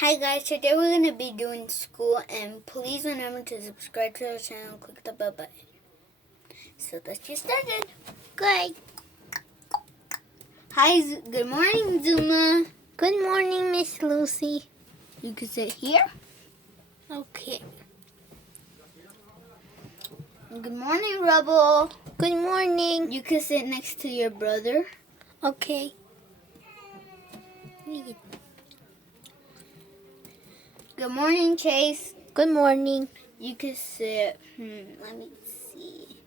Hi guys, today we're going to be doing school, and please remember to subscribe to our channel and click the bell button. So let's get started. Good. Hi, good morning, Zuma. Good morning, Miss Lucy. You can sit here. Okay. Good morning, Rubble. Good morning. You can sit next to your brother. Okay. Good morning, Chase. Good morning. You can sit, let me see.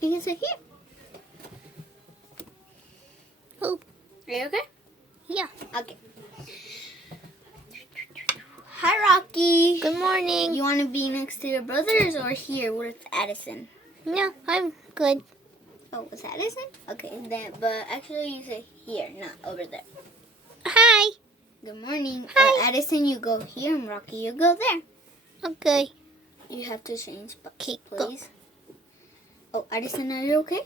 You can sit here. Oh, Are you okay? yeah. Okay. Hi, Rocky. Good morning. You want to be next to your brothers or here with Addison? No, I'm good. Oh, was Addison? Okay, then, but actually you say here, not over there. Hi. Good morning. Hi. Addison, you go here, and Rocky, you go there. Okay. You have to change Okay, please. Oh, Addison, are you okay?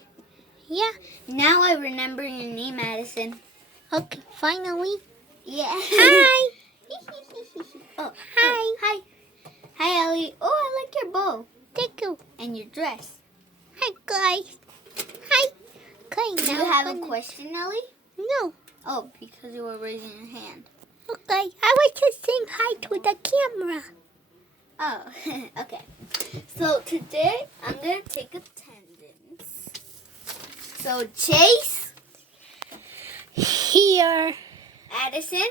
Yeah. Now I remember your name, Addison. Okay, finally. Yeah. Hi. Oh, Hi. hi. Hi, Ellie. Oh, I like your bow. Thank you. And your dress. Hi, guys. Hi. Okay, Do now you have a I'm gonna- question, Ellie? No. Oh, because you were raising your hand. Okay, I was just saying hi to the camera. Oh, okay. So today I'm going to take attendance. So Chase, Here. Addison,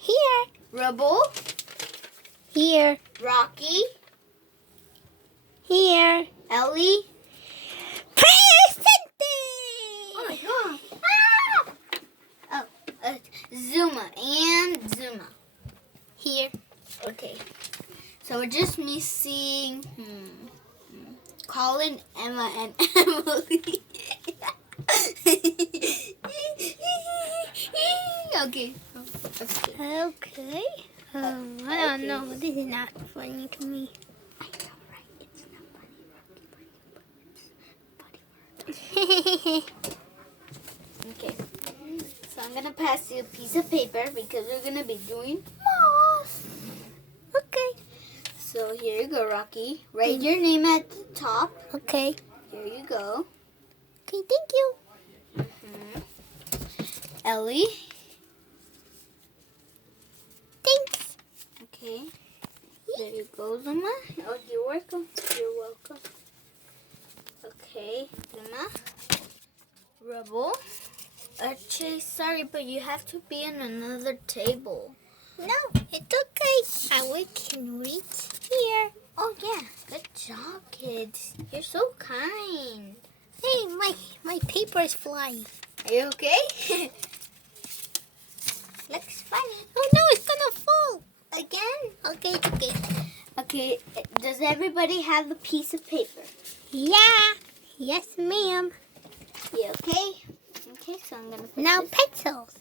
Here. Rubble, Here. Rocky, Here. Ellie. Presente! Oh my god. Ah! Oh, Zuma and Zuma. Here. Okay. So we're just missing Colin, Emma, and Emily. Okay. Okay. I don't know. This is not funny to me. I know, right? It's not funny, Okay. So I'm gonna pass you a piece of paper because we're gonna be doing math. Okay. So here you go, Rocky. Write your name at the top. Okay. Here you go. Okay, thank you. Ellie. Thanks. Okay. There you go, Zuma. Oh, you're welcome. You're welcome. Okay, Zuma. Rubble. Chase, sorry, but you have to be in another table. No, it's okay. We can reach here. Oh, yeah. Good job, kids. You're so kind. Hey, my paper is flying. Are you okay? Looks funny. Oh no, it's gonna fall. Again? Okay, it's okay. Okay, does everybody have a piece of paper? Yeah. Yes, ma'am. You okay? Okay, so I'm gonna put Now this. pencils.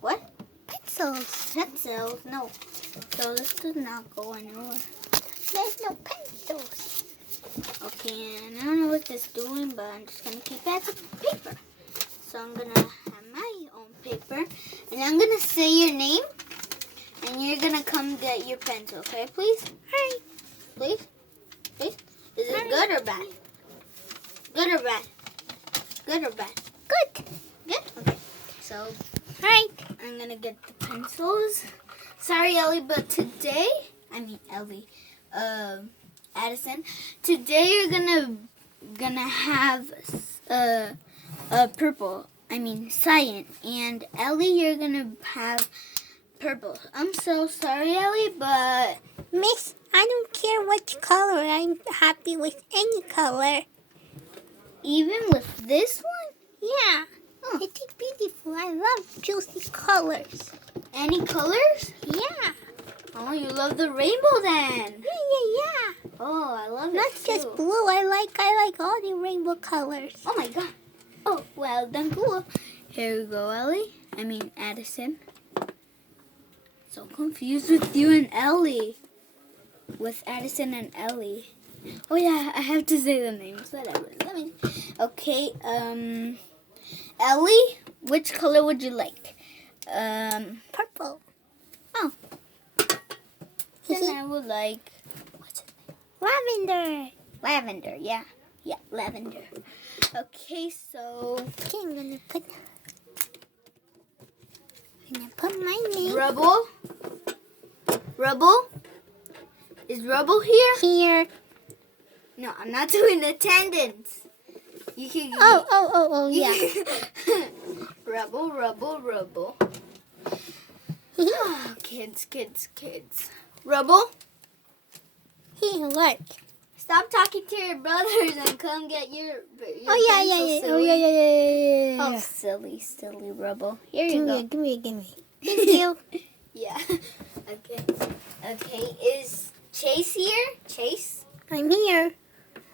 What? Pencils. Pencils? No. So this does not go anywhere. There's no pencils. Okay, and I don't know what this is doing, but I'm just gonna keep it as a paper. So I'm gonna have my own paper, and I'm gonna say your name, and you're gonna come get your pencil, okay, please? Hi. Please? Please? Is it Hi. good or bad? Good or bad? Good or bad? Good. Good? Okay. So Hi. I'm gonna get the pencils. Sorry, Ellie, but today, Ellie, Addison, today you're gonna have purple. Cyan, and Ellie, you're gonna have purple. I'm so sorry, Ellie, but Miss, I don't care which color. I'm happy with any color. even with this one, Yeah. Oh. It's beautiful. I love juicy colors. any colors? Yeah. Oh, you love the rainbow then. Yeah. Oh, I love Not it too. just blue. I like all the rainbow colors. Oh my god. Oh, well done, cool. Here you go, Ellie. Addison. So confused with you and Ellie. With Addison and Ellie. Oh yeah, I have to say the names. Whatever. Okay, Ellie, which color would you like? Purple. I would like Lavender. lavender. Yeah, lavender. Okay, so Okay, I'm gonna put my name Rubble. Rubble. Is Rubble here? here. No, I'm not doing attendance. You can. Oh, yeah. Rubble. Oh, kids. Rubble, He what? stop talking to your brothers and come get your Oh yeah. pencil, Oh silly. yeah. Oh, silly Rubble. Here you Give go. me. Thank you. Yeah. Okay. Is Chase here? Chase? I'm here.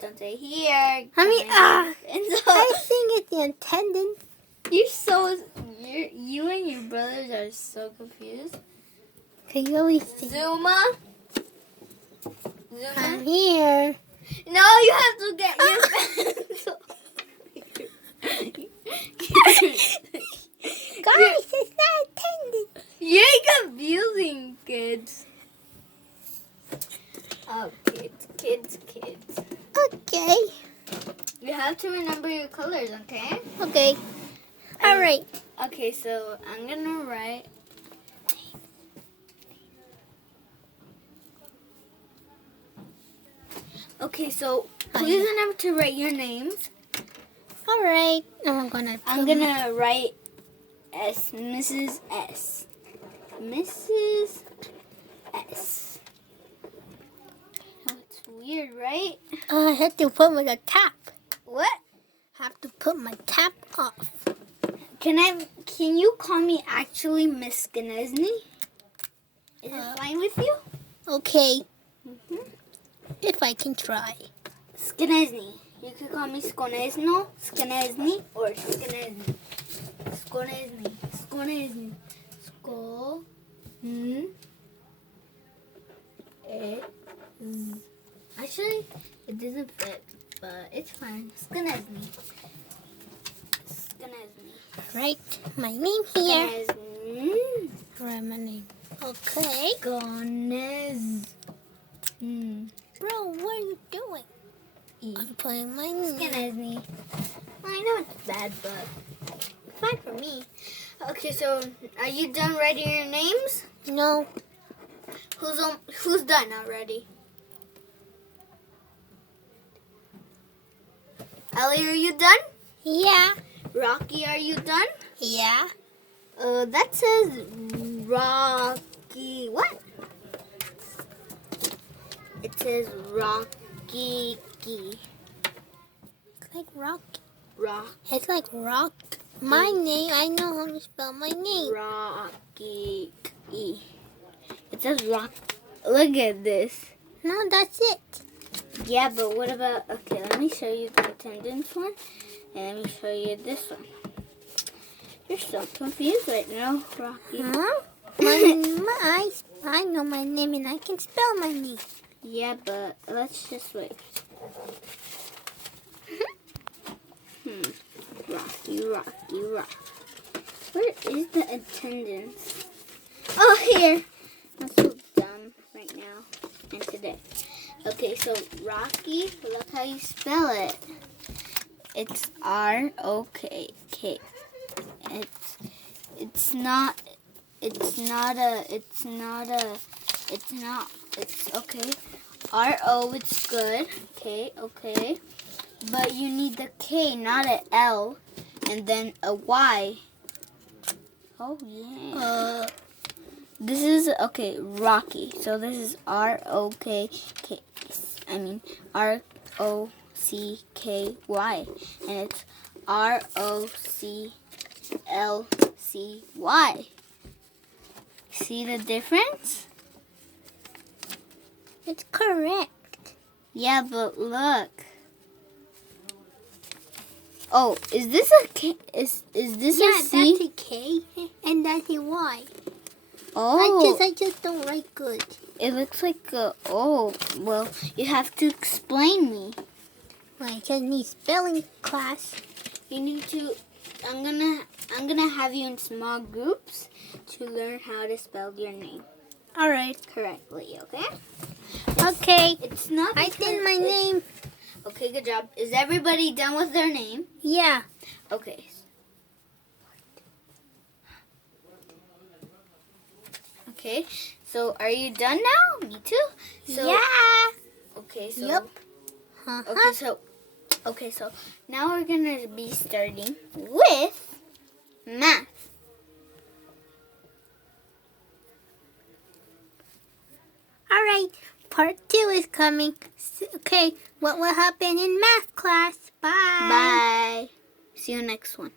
Don't say here. And so, I think it's the attendant. you and your brothers are so confused. Can you always think Zuma? I'm here? No, you have to get your pencil. Guys, it's not attendant. You're confusing, kids. Oh, kids. Okay. You have to remember your colors, okay? Okay. All right. Okay, so I'm gonna write. Okay, so please remember to write your names. All right. I'm gonna write S, Mrs. S. Mrs. S. Oh, it's weird, right? I have to put my tap. What? Have to put my tap off. Can you call me actually Miss Skanesny? Is it fine with you? Okay. Mm-hmm. If I can try. Skanesny. You can call me Skonesno, Skanesny, or Skanesny. Skonesny. Sko. Actually, it doesn't fit, but it's fine. Skanesny. Right. My name here. Skanesny. Write my name. Okay. Skonez. Bro, what are you doing? I'm putting my name. Skanesny. I know it's bad, but it's fine for me. Okay, so are you done writing your names? No. Who's done already? Ellie, are you done? Yeah. Rocky, are you done? Yeah. That says Rocky. What? It says Rocky. It's like rock. Rock. It's like rock. My name. I know how to spell my name. Rocky. It says rock. Look at this. No, that's it. Yeah, but what about... Okay, let me show you the attendance one. And let me show you this one. You're so confused right now, Rocky. Huh? I know my name and I can spell my name. Yeah, but let's just wait. Rocky. Where is the attendance? Oh, here. I'm so dumb right now and today. Okay, so Rocky, look how you spell it. It's R-O-K-K. It's okay. R-O, it's good. Okay. But you need the K, not an L, and then a Y. Oh, yeah. This is, okay, Rocky. So this is R-O-K-K. I mean, R-O-C-K-Y. And it's R-O-C-L-C-Y. See the difference? It's correct. Yeah, but look. Oh, is this a K? Is this a C? Yeah, that's a K and that's a Y. Oh. I just don't write good. It looks like a, oh, well, you have to explain me. I just need spelling class. You need to, I'm gonna have you in small groups to learn how to spell your name. All right. correctly, okay? Okay. It's not I because did my it- name. Okay, good job. Is everybody done with their name? Yeah. Okay. Okay, so are you done now? Me too. So, Yeah. Okay, so Yep. Uh-huh. okay, so now we're gonna be starting with math. All right. Part 2 is coming. Okay. What will happen in math class? Bye. Bye. See you next one.